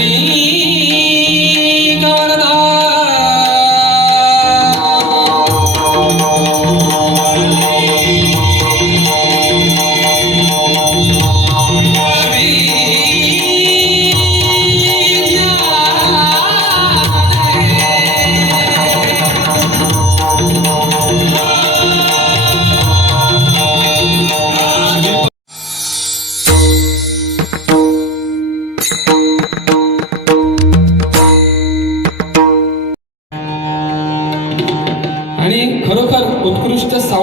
आणि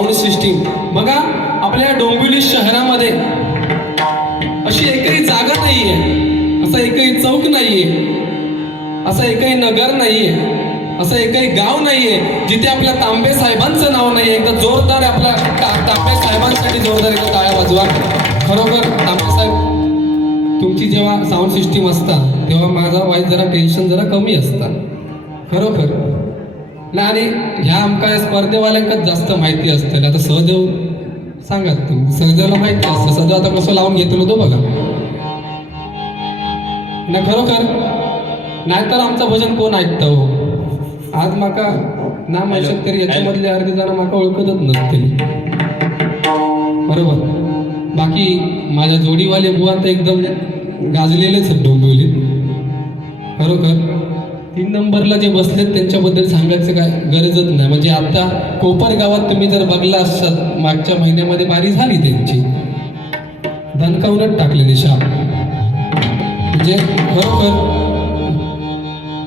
sound system बघा आपल्या डोंबिवली शहरामध्ये अशी एकही जागा नाहीये. असा एकही चौक नाहीये. असा एकही नगर नाहीये. असं एकही गाव नाहीये जिथे आपल्या तांबे साहेबांचं नाव नाहीये. एकदा जोरदार आपल्या तांबे साहेबांसाठी जोरदार एकदा टाळ्या वाजवा. खरोखर तांबे साहेब तुमची जेव्हा साऊंड सिस्टीम असतात तेव्हा माझा वाईट जरा टेन्शन जरा कमी असतं खरोखर. ना आणि ह्या आमका स्पर्धेवाल्यांका जास्त माहिती असतं आता सहदेव सांगा तुम्ही. सहदेवला माहिती असतं. सहदेव आता कसं लावून घेतलो तो बघा. ना खरोखर नाहीतर आमचं भजन कोण ऐकतं हो? आज माका ना म्हणशात तरी याच्यामधले अर्धे जण माका ओळखतच नसतील. बरोबर. बाकी माझ्या जोडीवाले बुवा तर एकदम गाजलेलेच आहेत डोंबिवलीत. खरोखर तीन नंबरला जे बसलेत त्यांच्याबद्दल सांगायचं काय गरजच नाही. म्हणजे आता कोपर गावात तुम्ही जर बघला असाल मागच्या महिन्यामध्ये बारी झाली त्यांची. दणकावूनच टाकले दिशा म्हणजे खरोखर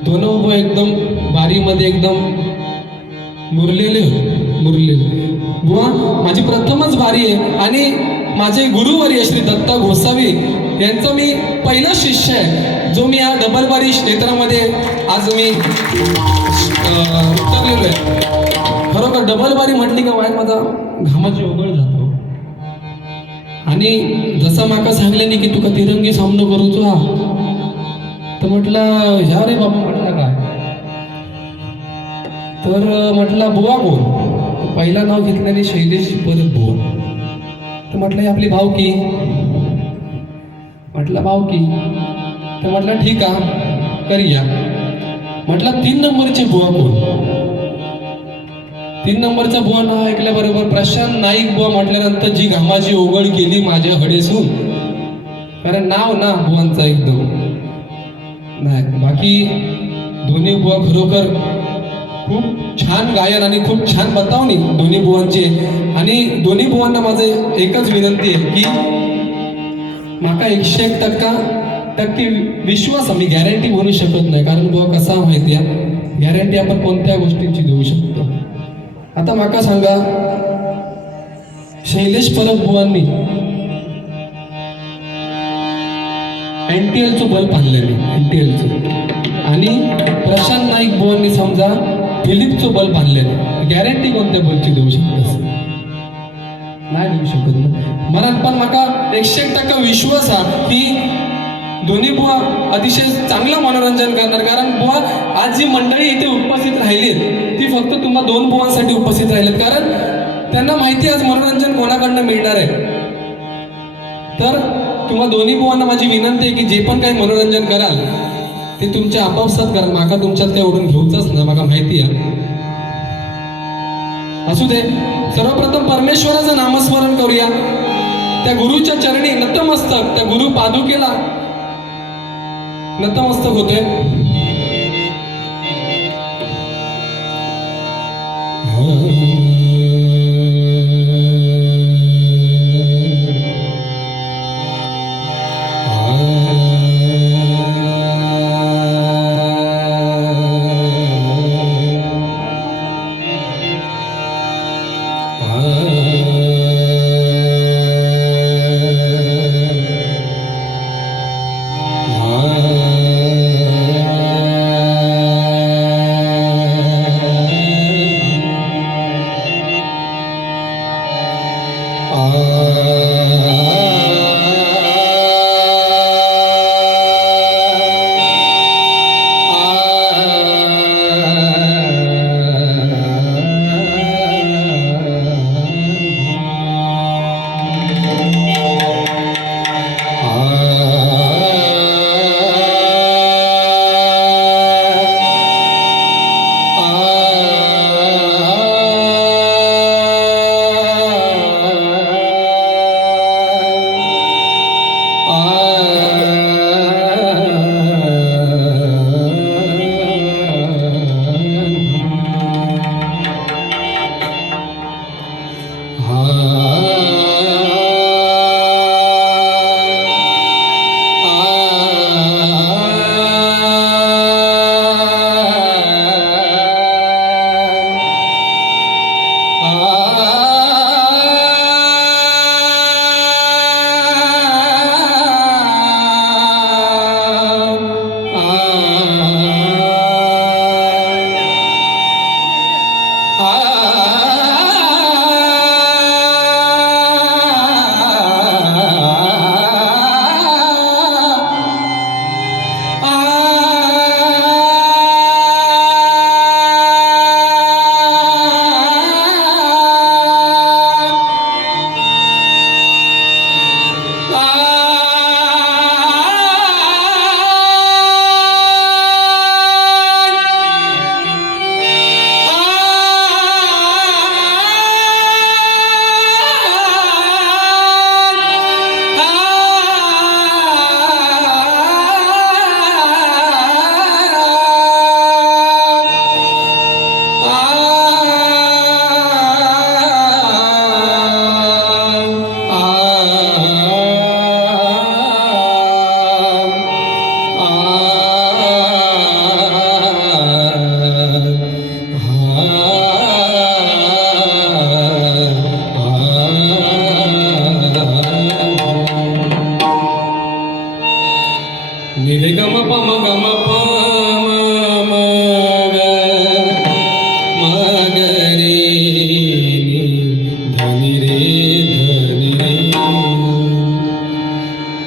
दोन उभं एकदम बारीमध्ये एकदम मुरलेले मुरलेले. बुवा माझी प्रथमच बारी आहे आणि माझे गुरुवर्य श्री दत्ता गोसावी. यांचा मी पहिला शिष्य आहे. जो मी या डबल बारी क्षेत्रामध्ये आज मी उतरलेलो आहे. खरोखर डबल बारी म्हटली का वाईट माझा घामाची ओघळ जातो. आणि जसं माका सांगल्याने की तुका तिरंगी सामनो करूचो हा. तर म्हटलं ह्या रे बाबा म्हटलं काय तर म्हटलं बुवा बोल. पहिला नाव घेतल्याने शैलेश परत बोल तर म्हटलं आपली भावकी म्हटलं भावकी तर म्हटलं ठीक आहे करूया. म्हटलं तीन नंबरचे बुवा कोण? तीन नंबरचा बुवा नाव ऐकल्याबरोबर प्रशांत नाईक बुवा म्हटल्यानंतर जी घामाची ओघळ केली माझ्या हडेसून. कारण नाव ना बुवांचं एकदम. नाही बाकी दोन्ही बुवा खरोखर खूप छान गायन आणि खूप छान बतावणी दोन्ही बुवांची आणि दोन्ही बुवांना माझं एकच विनंती आहे की माका एकशे एक टक्का टक्के विश्वास आम्ही गॅरंटी म्हणू शकत नाही. कारण बुवा कसा माहिती आहे? गॅरंटी आपण कोणत्या गोष्टींची देऊ शकतो? आता माका सांगा शैलेश परब बुवांनी एनटीएलचं बल्ब आणलेले एनटीएलचं आणि प्रशांत नाईक बुवांनी समजा फिलिपचं बल्ब आणलेलं गॅरंटी कोणत्या बल्बची देऊ शकतस नाही देऊ शकत ना. मनात पण मला एकशे एक टक्का विश्वास हा की दोन्ही बुवा अतिशय चांगलं मनोरंजन करणार. कारण बुवा आज जी मंडळी इथे उपस्थित राहिली ती फक्त तुम्हा दोन बुवांसाठी उपस्थित राहिलेत. कारण त्यांना माहिती आज मनोरंजन कोणाकडनं मिळणार आहे. तर तुम्हा दोन्ही बुवांना माझी विनंती आहे की जे पण काही मनोरंजन कराल ते तुमच्या आपापसात कारण माका तुमच्यात काही ओढून घेऊचंच ना माका माहिती आहे. असू दे. सर्वप्रथम परमेश्वराचं नामस्मरण करूया. त्या गुरुच्या चरणी नतमस्तक त्या गुरु पादुकेला नतमस्तक होते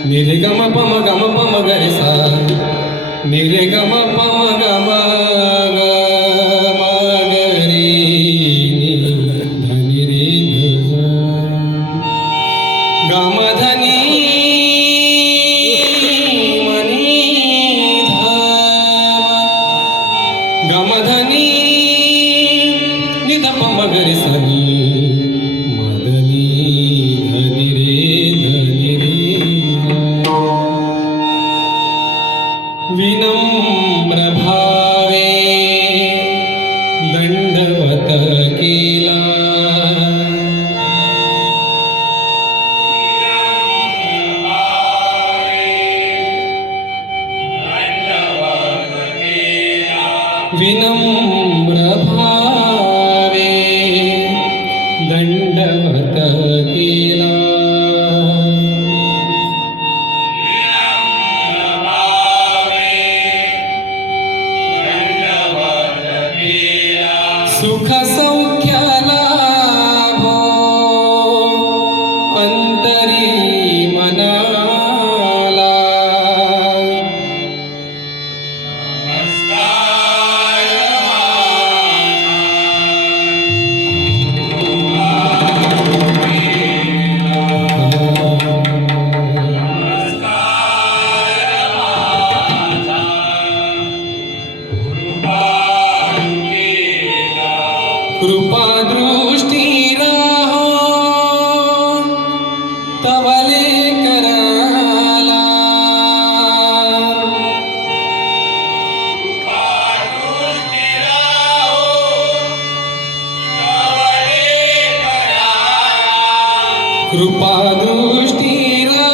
నిరి గమ పమ గమ పమ గరి సా నిరి గమ పమ గమ Agrupados de irão.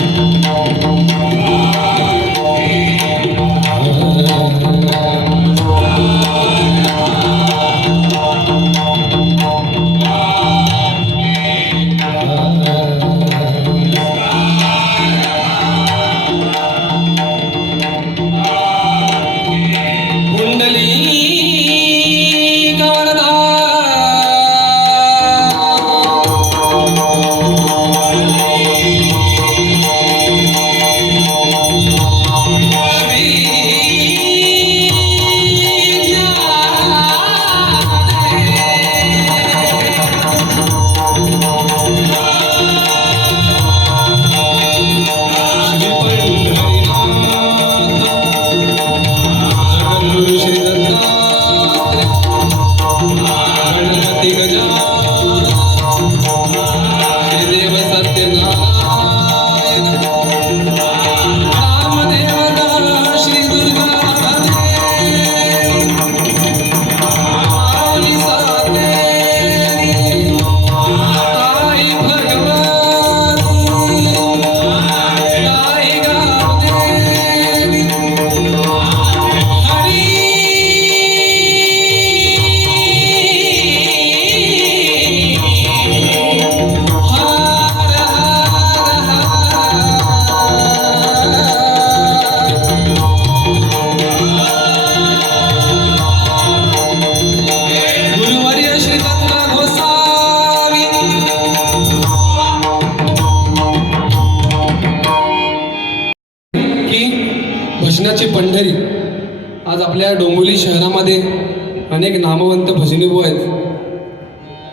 no, no, no.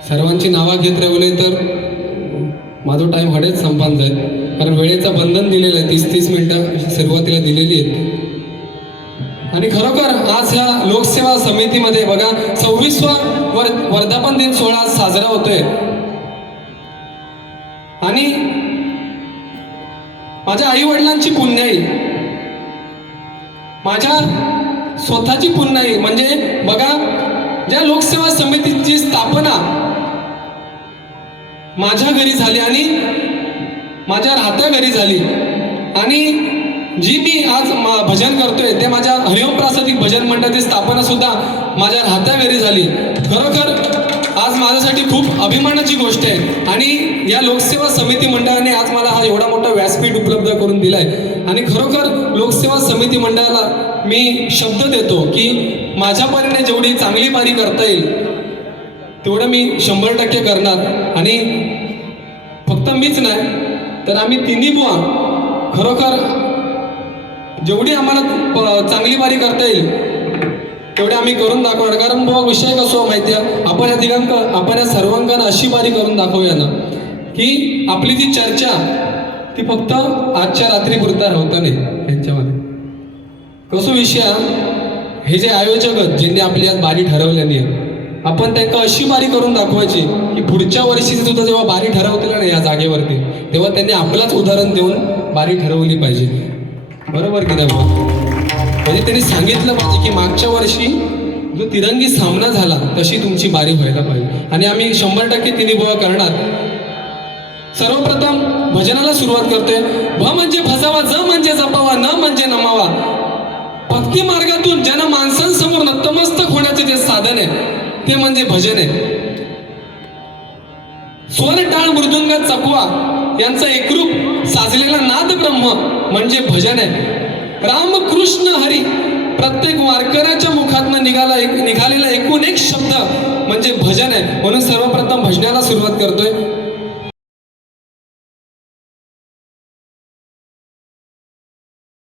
सर्वांची नावं घेत राहिले तर? माझा टाईम हडेच संपान जाईल. कारण वेळेचं बंधन दिलेलं आहे तीस तीस मिनटं सुरुवातीला दिलेली आहेत. आणि खरोखर आज ह्या लोकसेवा समितीमध्ये बघा सव्वीसवा वर वर्धापन दिन सोहळा आज साजरा होतोय. आणि माझ्या आई वडिलांची पुण्याई. माझ्या स्वतःची पुण्याई. म्हणजे बघा ज्या लोकसेवा समितीची स्थापना माझ्या घरी झाली आणि माझ्या राहत्या घरी झाली. आणि जी मी आज मा- भजन करतोय ते माझ्या हरिओम प्रासादिक भजन मंडळाची स्थापना सुद्धा माझ्या राहत्या घरी झाली. खरोखर आज माझ्यासाठी खूप अभिमानाची गोष्ट आहे. आणि या लोकसेवा समिती मंडळाने आज मला हा एवढा मोठा व्यासपीठ उपलब्ध करून दिलाय. आणि खरोखर लोकसेवा समिती मंडळाला मी शब्द देतो की माझ्या परीने जेवढी चांगली पारी करता येईल तेवढं मी शंभर टक्के करणार. आणि फक्त मीच नाही तर आम्ही तिन्ही बुवा खरोखर जेवढी आम्हाला प- चांगली बारी करता येईल तेवढे आम्ही करून दाखवणार. कारण बुवा विषय कसो माहिती आहे आपण या तिघांक आपण या सर्वांकांना अशी बारी करून दाखवूया ना की आपली जी चर्चा ती फक्त आजच्या रात्रीपुरता राहता नाही यांच्यामध्ये. कसो विषय हे जे आयोजक ज्यांनी आपली आज बारी ठरवलेली आहे आपण त्यांना अशी बारी करून दाखवायची की पुढच्या वर्षी सुद्धा जेव्हा बारी ठरवतील ना या जागेवरती तेव्हा त्यांनी आपलाच उदाहरण देऊन बारी ठरवली पाहिजे. बरोबर की नाही म्हणजे त्यांनी सांगितलं पाहिजे की मागच्या वर्षी जो तिरंगी सामना झाला तशी तुमची बारी व्हायला पाहिजे. आणि आम्ही शंभर टक्के तिन्ही गोळा करणार. सर्वप्रथम भजनाला सुरुवात करतोय. भ म्हणजे फसावा ज म्हणजे जपावा न म्हणजे नमावा. भक्ती मार्गातून ज्यांना माणसांसमोर नतमस्तक होण्याचे जे साधन आहे ते म्हणजे भजन आहे. स्वर टाळ मृदुंग चकवा यांचा एकरूप साजलेला नाद ब्रह्म म्हणजे भजन आहे. रामकृष्ण हरी प्रत्येक वारकऱ्याच्या मुखातनं निघाला निघालेला एकूण एक शब्द म्हणजे भजन आहे. म्हणून सर्वप्रथम भजनाला सुरुवात करतोय.